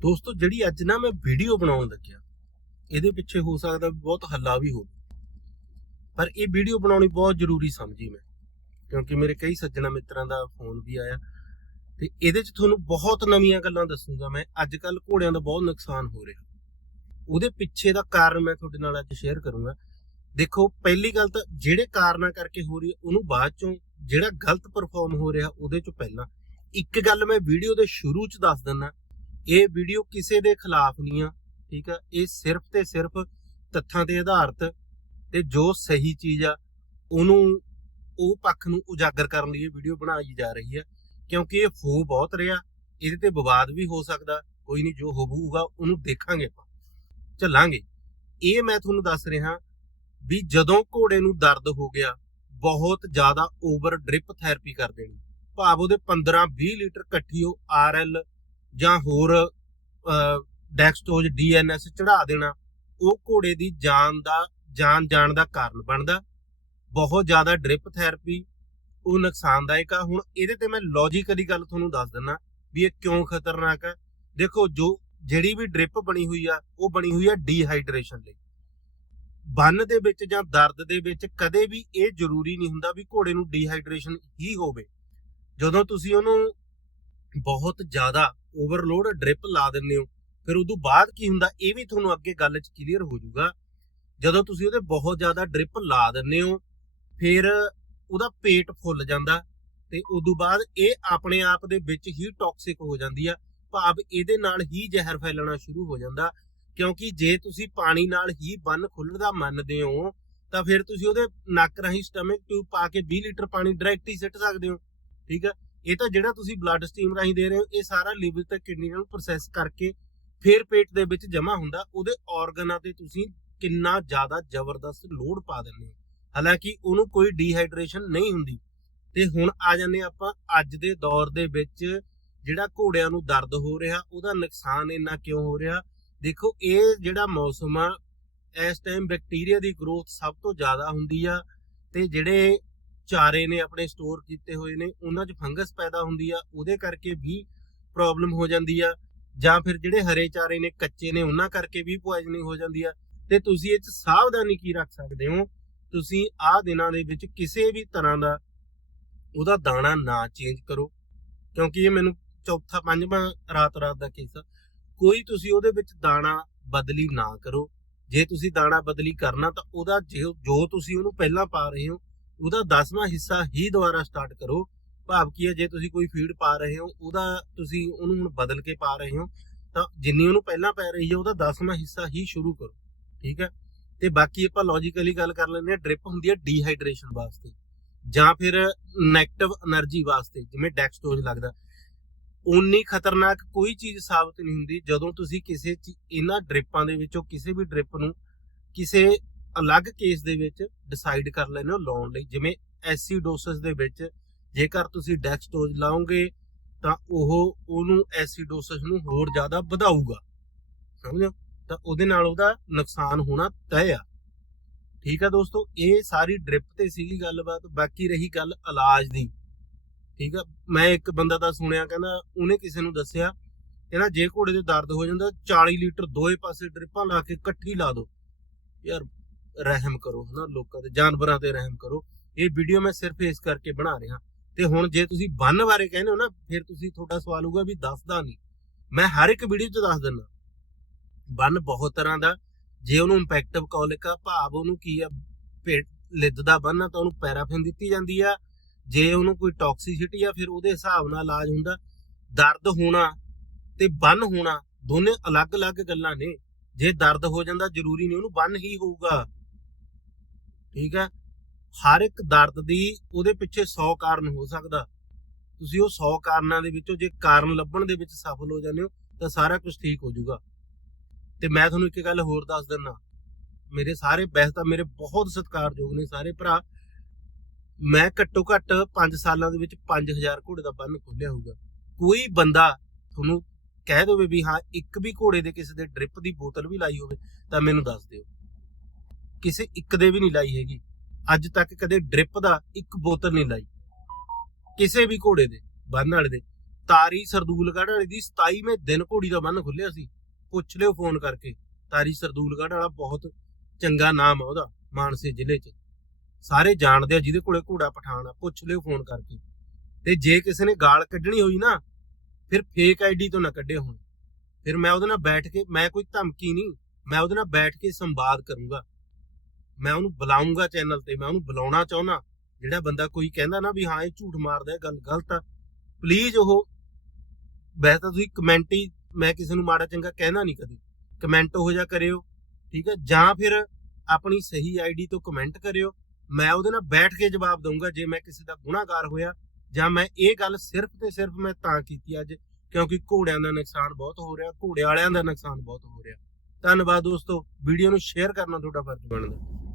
ਦੋਸਤੋ, ਜਿਹੜੀ ਅੱਜ ਨਾ ਮੈਂ ਵੀਡੀਓ ਬਣਾਉਣ ਲੱਗਿਆ, ਇਹਦੇ ਪਿੱਛੇ ਹੋ ਸਕਦਾ ਵੀ ਬਹੁਤ ਹੱਲਾ ਵੀ ਹੋਵੇ। ਪਰ ਇਹ ਵੀਡੀਓ ਬਣਾਉਣੀ ਬਹੁਤ ਜ਼ਰੂਰੀ ਸਮਝੀ ਮੈਂ, ਕਿਉਂਕਿ ਮੇਰੇ ਕਈ ਸੱਜਣਾ ਮਿੱਤਰਾਂ ਦਾ ਫੋਨ ਵੀ ਆਇਆ ਤੇ ਇਹਦੇ 'ਚ ਤੁਹਾਨੂੰ ਬਹੁਤ ਨਵੀਆਂ ਗੱਲਾਂ ਦੱਸੂਗਾ ਮੈਂ। ਅੱਜ ਕੱਲ ਘੋੜਿਆਂ ਦਾ ਬਹੁਤ ਨੁਕਸਾਨ ਹੋ ਰਿਹਾ। ਉਹਦੇ ਪਿੱਛੇ ਦਾ ਕਾਰਨ ਮੈਂ ਤੁਹਾਡੇ ਨਾਲ ਅੱਜ ਸ਼ੇਅਰ ਕਰੂੰਗਾ। ਦੇਖੋ, ਪਹਿਲੀ ਗੱਲ ਤਾਂ ਜਿਹੜੇ ਕਾਰਨਾਂ ਕਰਕੇ ਹੋ ਰਹੀ ਉਹਨੂੰ ਬਾਅਦ ਚੋਂ ਜਿਹੜਾ ਗਲਤ ਪਰਫਾਰਮ ਹੋ ਰਿਹਾ, ਉਹਦੇ ਚੋਂ ਪਹਿਲਾਂ। ਇੱਕ ਗੱਲ ਮੈਂ ਵੀਡੀਓ ਦੇ ਸ਼ੁਰੂ 'ਚ ਦੱਸ ਦਿੰਦਾ ਇਹ ਵੀਡੀਓ ਕਿਸੇ ਦੇ ਖਿਲਾਫ ਨਹੀਂ ਆ, ਠੀਕ ਆ? ਇਹ ਸਿਰਫ ਤੇ ਸਿਰਫ ਤੱਥਾਂ ਤੇ ਆਧਾਰਿਤ ਤੇ ਜੋ ਸਹੀ ਚੀਜ਼ ਆ, ਉਹਨੂੰ, ਉਹ ਪੱਖ ਨੂੰ ਉਜਾਗਰ ਕਰਨ ਲਈ ਇਹ ਵੀਡੀਓ ਬਣਾਈ ਜਾ ਰਹੀ ਹੈ ਕਿਉਂਕਿ ਇਹ ਹੋ ਬਹੁਤ ਰਿਹਾ, ਇਹਦੇ ਤੇ ਵਿਵਾਦ ਵੀ ਹੋ ਸਕਦਾ, ਕੋਈ ਨਹੀਂ ਜੋ ਹੋਊਗਾ ਉਹਨੂੰ ਦੇਖਾਂਗੇ ਆਪਾਂ। ਚੱਲਾਂਗੇ। ਇਹ ਮੈਂ ਤੁਹਾਨੂੰ ਦੱਸ ਰਿਹਾ ਵੀ ਜਦੋਂ ਘੋੜੇ ਨੂੰ ਦਰਦ ਹੋ ਗਿਆ, ਬਹੁਤ ਜ਼ਿਆਦਾ ਓਵਰ ਡ੍ਰਿਪ ਥੈਰੇਪੀ ਕਰ ਦੇਣੀ। ਭਾਵ ਉਹਦੇ 15 20 ਲੀਟਰ ਇਕੱਠੀ ਉਹ ਆਰਐਲ ਜਾਂ ਹੋਰ ਡੈਕਸਟੋਜ ਡੀਐਨਐਸ ਚੜਾ ਦੇਣਾ, ਉਹ ਘੋੜੇ ਦੀ ਜਾਨ ਦਾ, ਜਾਨ ਜਾਣ ਦਾ ਕਾਰਨ ਬਣਦਾ। ਬਹੁਤ ਜ਼ਿਆਦਾ ਡ੍ਰਿਪ ਥੈਰੇਪੀ ਉਹ ਨੁਕਸਾਨਦਾਇਕ ਆ। ਹੁਣ ਇਹਦੇ ਤੇ ਮੈਂ ਲੌਜੀਕਲੀ ਗੱਲ ਤੁਹਾਨੂੰ ਦੱਸ ਦਿੰਨਾ ਵੀ ਇਹ ਕਿਉਂ ਖਤਰਨਾਕ ਆ। ਦੇਖੋ, ਜੋ ਜਿਹੜੀ ਵੀ ਡ੍ਰਿਪ ਬਣੀ ਹੋਈ ਆ, ਉਹ ਬਣੀ ਹੋਈ ਆ ਡੀਹਾਈਡਰੇਸ਼ਨ ਲਈ। ਬੰਨ ਦੇ ਵਿੱਚ ਜਾਂ ਦਰਦ ਦੇ ਵਿੱਚ ਕਦੇ ਵੀ ਇਹ ਜ਼ਰੂਰੀ ਨਹੀਂ ਹੁੰਦਾ ਵੀ ਘੋੜੇ ਨੂੰ ਡੀਹਾਈਡਰੇਸ਼ਨ ਹੀ ਹੋਵੇ। ਜਦੋਂ ਤੁਸੀਂ ਉਹਨੂੰ ਬਹੁਤ ਜ਼ਿਆਦਾ ਓਵਰਲੋਡ ਡ੍ਰਿਪ ਲਾ ਦਿੰਦੇ ਹੋ। ਫਿਰ ਉਦੋਂ ਬਾਅਦ ਕੀ ਹੁੰਦਾ, ਇਹ ਵੀ ਤੁਹਾਨੂੰ ਅੱਗੇ ਗੱਲ 'ਚ ਕਲੀਅਰ ਹੋ ਜਾਊਗਾ। ਜਦੋਂ ਤੁਸੀਂ ਉਹਦੇ ਬਹੁਤ ਜ਼ਿਆਦਾ ਡ੍ਰਿਪ ਲਾ ਦਿੰਦੇ ਹੋ, ਫਿਰ ਉਹਦਾ ਪੇਟ ਫੁੱਲ ਜਾਂਦਾ ਤੇ ਉਦੋਂ ਬਾਅਦ ਇਹ ਆਪਣੇ ਆਪ ਦੇ ਵਿੱਚ ਹੀ ਟੌਕਸਿਕ ਹੋ ਜਾਂਦੀ ਆ। ਭਾਵ ਇਹਦੇ ਨਾਲ ਹੀ ਜ਼ਹਿਰ ਫੈਲਣਾ ਸ਼ੁਰੂ ਹੋ ਜਾਂਦਾ। ਕਿਉਂਕਿ ਜੇ ਤੁਸੀਂ ਪਾਣੀ ਨਾਲ ਹੀ ਬੰਨ ਖੁੱਲਦਾ ਮੰਨਦੇ ਹੋ, ਤਾਂ ਫਿਰ ਤੁਸੀਂ ਉਹਦੇ ਨੱਕ ਰਾਹੀਂ ਸਟਮਕ ਟਿਊਬ ਪਾ ਕੇ 20 ਲੀਟਰ ਪਾਣੀ ਡਾਇਰੈਕਟ ਹੀ ਸਿੱਟ ਸਕਦੇ ਹੋ। ਠੀਕ ਆ? ਇਹ ਤਾਂ ਜਿਹੜਾ ਤੁਸੀਂ ਬਲੱਡ ਸਟ੍ਰੀਮ ਰਾਹੀਂ ਦੇ ਰਹੇ ਹੋ, ਇਹ ਸਾਰਾ ਲਿਵਰ ਤੇ ਕਿਡਨੀ ਨੂੰ ਪ੍ਰੋਸੈਸ ਕਰਕੇ ਫਿਰ ਪੇਟ ਦੇ ਵਿੱਚ ਜਮਾ ਹੁੰਦਾ, ਉਹਦੇ ਆਰਗਨਾਂ ਤੇ ਤੁਸੀਂ ਕਿੰਨਾ ਜ਼ਿਆਦਾ ਜ਼ਬਰਦਸਤ ਲੋਡ ਪਾ ਦਿੰਦੇ ਹੋ। ਹਾਲਾਂਕਿ ਉਹਨੂੰ ਕੋਈ ਡੀਹਾਈਡਰੇਸ਼ਨ ਨਹੀਂ ਹੁੰਦੀ। ਤੇ ਹੁਣ ਆ ਜਾਂਦੇ ਆਪਾਂ, ਅੱਜ ਦੇ ਦੌਰ ਦੇ ਵਿੱਚ ਜਿਹੜਾ ਘੋੜਿਆਂ ਨੂੰ ਦਰਦ ਹੋ ਰਿਹਾ, ਉਹਦਾ ਨੁਕਸਾਨ ਇੰਨਾ ਕਿਉਂ ਹੋ ਰਿਹਾ? ਦੇਖੋ, ਇਹ ਜਿਹੜਾ ਮੌਸਮ ਆ, ਇਸ ਟਾਈਮ ਬੈਕਟੀਰੀਆ ਦੀ ਗਰੋਥ ਸਭ ਤੋਂ ਜ਼ਿਆਦਾ ਹੁੰਦੀ ਆ, ਤੇ ਜਿਹੜੇ ਚਾਰੇ ਨੇ ਆਪਣੇ ਸਟੋਰ ਕੀਤੇ ਹੋਏ ਨੇ, ਉਹਨਾਂ 'ਚ ਫੰਗਸ ਪੈਦਾ ਹੁੰਦੀ ਆ, ਉਹਦੇ ਕਰਕੇ ਵੀ ਪ੍ਰੋਬਲਮ ਹੋ ਜਾਂਦੀ ਆ। ਜਾਂ ਫਿਰ ਜਿਹੜੇ ਹਰੇ ਚਾਰੇ ਨੇ, ਕੱਚੇ ਨੇ, ਉਹਨਾਂ ਕਰਕੇ ਵੀ ਪੋਇਜ਼ਨਿੰਗ ਹੋ ਜਾਂਦੀ ਆ। ਤੇ ਤੁਸੀਂ ਇਹ 'ਚ ਸਾਵਧਾਨੀ ਕੀ ਰੱਖ ਸਕਦੇ ਹੋ? ਤੁਸੀਂ ਆਹ ਦਿਨਾਂ ਦੇ ਵਿੱਚ ਕਿਸੇ ਵੀ ਤਰ੍ਹਾਂ ਦਾ ਉਹਦਾ ਦਾਣਾ ਨਾ ਚੇਂਜ ਕਰੋ। ਕਿਉਂਕਿ ਇਹ ਮੈਨੂੰ ਚੌਥਾ, ਪੰਜਵਾਂ ਰਾਤ ਰਾਤ ਦਾ ਕੇਸ ਆ। ਕੋਈ ਤੁਸੀਂ ਉਹਦੇ ਵਿੱਚ ਦਾਣਾ ਬਦਲੀ ਨਾ ਕਰੋ। ਜੇ ਤੁਸੀਂ ਦਾਣਾ ਬਦਲੀ ਕਰਨਾ ਤਾਂ ਉਹਦਾ ਜੋ ਜੋ ਤੁਸੀਂ ਉਹਨੂੰ ਪਹਿਲਾਂ ਪਾ ਰਹੇ ਹੋ ਉਹਦਾ 10ਵਾਂ ਹਿੱਸਾ ਹੀ ਦੁਬਾਰਾ ਸਟਾਰਟ ਕਰੋ। ਭਾਵ ਕੀ ਹੈ, ਜੇ ਤੁਸੀਂ ਕੋਈ ਫੀਡ ਪਾ ਰਹੇ ਹੋ, ਉਹਦਾ ਤੁਸੀਂ ਉਹਨੂੰ ਹੁਣ ਬਦਲ ਕੇ ਪਾ ਰਹੇ ਹੋ, ਤਾਂ ਜਿੰਨੀ ਉਹਨੂੰ ਪਹਿਲਾਂ ਪੈ ਰਹੀ ਹੈ, ਉਹਦਾ 10ਵਾਂ ਹਿੱਸਾ ਹੀ ਸ਼ੁਰੂ ਕਰੋ। ਠੀਕ ਹੈ? ਤੇ ਬਾਕੀ ਆਪਾਂ ਲੌਜੀਕਲੀ ਗੱਲ ਕਰ ਲੈਂਦੇ ਆ ਡ੍ਰਿਪ ਹੁੰਦੀ ਹੈ ਡੀਹਾਈਡਰੇਸ਼ਨ ਵਾਸਤੇ, ਜਾਂ ਫਿਰ ਨੈਗੇਟਿਵ એનર્ਜੀ ਵਾਸਤੇ, ਜਿਵੇਂ ਡੈਕਸਟੋਜ ਲੱਗਦਾ। ਉਨੀ ਖਤਰਨਾਕ ਕੋਈ ਚੀਜ਼ ਸਾਬਤ ਨਹੀਂ ਹੁੰਦੀ, ਜਦੋਂ ਤੁਸੀਂ ਕਿਸੇ ਇਹਨਾਂ ਡ੍ਰਿਪਾਂ ਦੇ ਵਿੱਚੋਂ ਕਿਸੇ ਵੀ ਡ੍ਰਿਪ ਨੂੰ, ਕਿਸੇ ਅਲੱਗ ਕੇਸ ਦੇ ਵਿੱਚ ਡਿਸਾਈਡ ਕਰ ਲੈਂਦੇ ਹੋ ਲਾਉਣ ਲਈ। ਜਿਵੇਂ ਐਸੀਡੋਸਿਸ ਦੇ ਵਿੱਚ ਜੇਕਰ ਤੁਸੀਂ ਡੈਕਸਟੋਜ ਲਾਓਗੇ, ਤਾਂ ਉਹ ਉਹਨੂੰ ਐਸੀਡੋਸਿਸ ਨੂੰ ਹੋਰ ਜ਼ਿਆਦਾ ਵਧਾਊਗਾ। ਸਮਝੋ? ਤਾਂ ਉਹਦੇ ਨਾਲ ਉਹਦਾ ਨੁਕਸਾਨ ਹੋਣਾ ਤੈਅ ਆ। ਠੀਕ ਆ ਦੋਸਤੋ, ਇਹ ਸਾਰੀ ਡ੍ਰਿਪ ਤੇ ਸੀਗੀ ਗੱਲਬਾਤ, ਬਾਕੀ ਰਹੀ ਗੱਲ ਇਲਾਜ ਦੀ। ਠੀਕ ਆ? ਮੈਂ ਇੱਕ ਬੰਦਾ ਦਾ ਸੁਣਿਆ ਕਹਿੰਦਾ, ਉਹਨੇ ਕਿਸੇ ਨੂੰ ਦੱਸਿਆ, ਕਹਿੰਦਾ ਜੇ ਘੋੜੇ ਦੇ ਦਰਦ ਹੋ ਜਾਂਦਾ 40 ਲੀਟਰ ਦੋਏ ਪਾਸੇ ਡ੍ਰਿਪਾਂ ਲਾ ਕੇ ਇਕੱਠੀ ਲਾ ਦਿਓ ਯਾਰ ਰਹਿਮ ਕਰੋ, ਹਨਾ, ਲੋਕਾਂ ਤੇ ਜਾਨਵਰਾਂ ਤੇ ਰਹਿਮ ਕਰੋ। ਇਹ ਵੀਡੀਓ ਮੈਂ ਸਿਰਫ ਇਸ ਕਰਕੇ ਬਣਾ ਰਿਹਾ ਤੇ ਹੁਣ ਜੇ ਤੁਸੀਂ ਬੰਨ ਬਾਰੇ ਕਹਿੰਦੇ ਹੋ ਨਾ, ਫਿਰ ਤੁਸੀਂ ਤੁਹਾਡਾ ਸਵਾਲ ਹੋਊਗਾ ਵੀ ਦੱਸਦਾ ਨਹੀਂ। ਮੈਂ ਹਰ ਇੱਕ ਵੀਡੀਓ 'ਚ ਦੱਸ ਦਿੰਦਾ। ਬੰਨ ਬਹੁਤ ਤਰ੍ਹਾਂ ਦਾ, ਜੇ ਉਹਨੂੰ ਇੰਪੈਕਟਿਵ ਕੌਲਿਕ ਆ, ਭਾਵ ਉਹਨੂੰ ਕੀ ਆ, ਪੇਟ ਲਿੱਦ ਦਾ ਬੰਨ ਆ, ਤਾਂ ਉਹਨੂੰ ਪੈਰਾਫਿਨ ਦਿੱਤੀ ਜਾਂਦੀ ਆ। ਜੇ ਉਹਨੂੰ ਕੋਈ ਟੌਕਸਿਸਿਟੀ ਆ, ਫਿਰ ਉਹਦੇ ਹਿਸਾਬ ਨਾਲ ਇਲਾਜ ਹੁੰਦਾ। ਦਰਦ ਹੋਣਾ ਤੇ ਬੰਨ ਹੋਣਾ, ਦੋਨੇ ਅਲੱਗ-ਅਲੱਗ ਗੱਲਾਂ ਨੇ। ਜੇ ਦਰਦ ਹੋ ਜਾਂਦਾ, ਜ਼ਰੂਰੀ ਨਹੀਂ ਉਹਨੂੰ ਬੰਨ ਹੀ ਹੋਊਗਾ। ਠੀਕ ਹੈ? ਹਰ ਇੱਕ ਦਰਦ ਦੀ ਉਹਦੇ ਪਿੱਛੇ 100 ਕਾਰਨ ਹੋ ਸਕਦਾ। ਤੁਸੀਂ ਉਹ 100 ਕਾਰਨਾਂ ਦੇ ਵਿੱਚੋਂ ਜੇ ਕਾਰਨ ਲੱਭਣ ਦੇ ਵਿੱਚ ਸਫਲ ਹੋ ਜਾਂਦੇ ਹੋ, ਤਾਂ ਸਾਰਾ ਕੁਝ ਠੀਕ ਹੋ ਜਾਊਗਾ। ਤੇ ਮੈਂ ਤੁਹਾਨੂੰ ਇੱਕ ਗੱਲ ਹੋਰ ਦੱਸ ਦਿੰਦਾ। ਮੇਰੇ ਸਾਰੇ ਵੈਸੇ ਤਾਂ ਮੇਰੇ ਬਹੁਤ ਸਤਿਕਾਰਯੋਗ ਨੇ ਸਾਰੇ ਭਰਾ। ਮੈਂ ਘੱਟੋ ਘੱਟ 5 ਸਾਲਾਂ ਦੇ ਵਿੱਚ 5000 ਘੋੜੇ ਦਾ ਬੰਨ ਖੋਲਿਆ ਹੋਊਗਾ। ਕੋਈ ਬੰਦਾ ਤੁਹਾਨੂੰ ਕਹਿ ਦੇਵੇ ਵੀ ਹਾਂ, ਇੱਕ ਵੀ ਘੋੜੇ ਦੇ ਕਿਸੇ ਦੇ ਡ੍ਰਿਪ ਦੀ ਬੋਤਲ ਵੀ ਲਾਈ ਹੋਵੇ, ਤਾਂ ਮੈਨੂੰ ਦੱਸ ਦਿਓ। ਕਿਸੇ ਇੱਕ ਦੇ ਵੀ ਨਹੀਂ ਲਾਈ ਹੈਗੀ। ਅੱਜ ਤੱਕ ਕਦੇ ਡ੍ਰਿਪ ਦਾ ਇੱਕ ਬੋਤਲ ਨਹੀਂ ਲਾਈ। ਕਿਸੇ ਵੀ ਘੋੜੇ ਦੇ ਬੰਨ ਵਾਲੇ ਦੇ। ਤਾਰੀ ਸਰਦੂਲਗੜ੍ਹ ਵਾਲੇ ਦੀ 27ਵੇਂ ਦਿਨ ਘੋੜੀ ਦਾ ਬੰਨ ਖੁੱਲਿਆ ਸੀ। ਪੁੱਛ ਲਿਓ ਫੋਨ ਕਰਕੇ। ਤਾਰੀ ਸਰਦੂਲਗੜ੍ਹ ਵਾਲਾ ਬਹੁਤ ਚੰਗਾ ਨਾਮ ਆ ਉਹਦਾ, ਮਾਨਸੇ ਜ਼ਿਲ੍ਹੇ 'ਚ। ਸਾਰੇ ਜਾਣਦੇ ਆ ਜਿਹਦੇ ਕੋਲੇ ਘੋੜਾ ਪਠਾਨ ਆ, ਪੁੱਛ ਲਿਓ ਫੋਨ ਕਰਕੇ। ਤੇ ਜੇ ਕਿਸੇ ਨੇ ਗਾਲ ਕੱਢਣੀ ਹੋਈ ਨਾ, ਫਿਰ ਫੇਕ ਆਈਡੀ ਤੋਂ ਨਾ ਕੱਢੇ ਹੁਣ। ਫਿਰ ਮੈਂ ਉਹਦੇ ਨਾਲ ਬੈਠ ਕੇ, ਮੈਂ ਕੋਈ ਧਮਕੀ ਨਹੀਂ, ਮੈਂ ਉਹਦੇ ਨਾਲ ਬੈਠ ਕੇ ਸੰਵਾਦ ਕਰੂੰਗਾ। ਮੈਂ ਉਹਨੂੰ ਬੁਲਾਉਂਗਾ ਚੈਨਲ ਤੇ, ਮੈਂ ਉਹਨੂੰ ਬੁਲਾਉਣਾ ਚਾਹੁੰਦਾ। ਜਿਹੜਾ ਬੰਦਾ ਕੋਈ ਕਹਿੰਦਾ ਨਾ ਵੀ ਹਾਂ, ਇਹ ਝੂਠ ਮਾਰਦਾ ਹੈ ਗੱਲ ਗਲਤ ਆ ਪਲੀਜ਼ ਉਹ ਵੈਸੇ ਤਾਂ ਤੁਸੀਂ ਕਮੈਂਟ ਹੀ, ਮੈਂ ਕਿਸੇ ਨੂੰ ਮਾੜਾ ਚੰਗਾ ਕਹਿਣਾ ਨਹੀਂ ਕਦੇ। ਕਮੈਂਟ ਉਹ ਜਿਹਾ ਕਰਿਓ, ਠੀਕ ਹੈ ਜਾਂ ਫਿਰ ਆਪਣੀ ਸਹੀ ਆਈਡੀ ਤੋਂ ਕਮੈਂਟ ਕਰਿਓ। ਮੈਂ ਉਹਦੇ ਨਾਲ ਬੈਠ ਕੇ ਜਵਾਬ ਦਊਂਗਾ ਜੇ ਮੈਂ ਕਿਸੇ ਦਾ ਗੁਨਾਹਗਾਰ ਹੋਇਆ, ਜਾਂ ਮੈਂ ਇਹ ਗੱਲ ਸਿਰਫ ਤੇ ਸਿਰਫ ਮੈਂ ਤਾਂ ਕੀਤੀ ਅੱਜ, ਕਿਉਂਕਿ ਘੋੜਿਆਂ ਦਾ ਨੁਕਸਾਨ ਬਹੁਤ ਹੋ ਰਿਹਾ, ਘੋੜੇ ਵਾਲਿਆਂ ਦਾ ਨੁਕਸਾਨ ਬਹੁਤ ਹੋ ਰਿਹਾ। ਧੰਨਵਾਦ ਦੋਸਤੋ, ਵੀਡੀਓ ਨੂੰ ਸ਼ੇਅਰ ਕਰਨਾ ਤੁਹਾਡਾ ਫਰਜ਼ ਬਣਦਾ।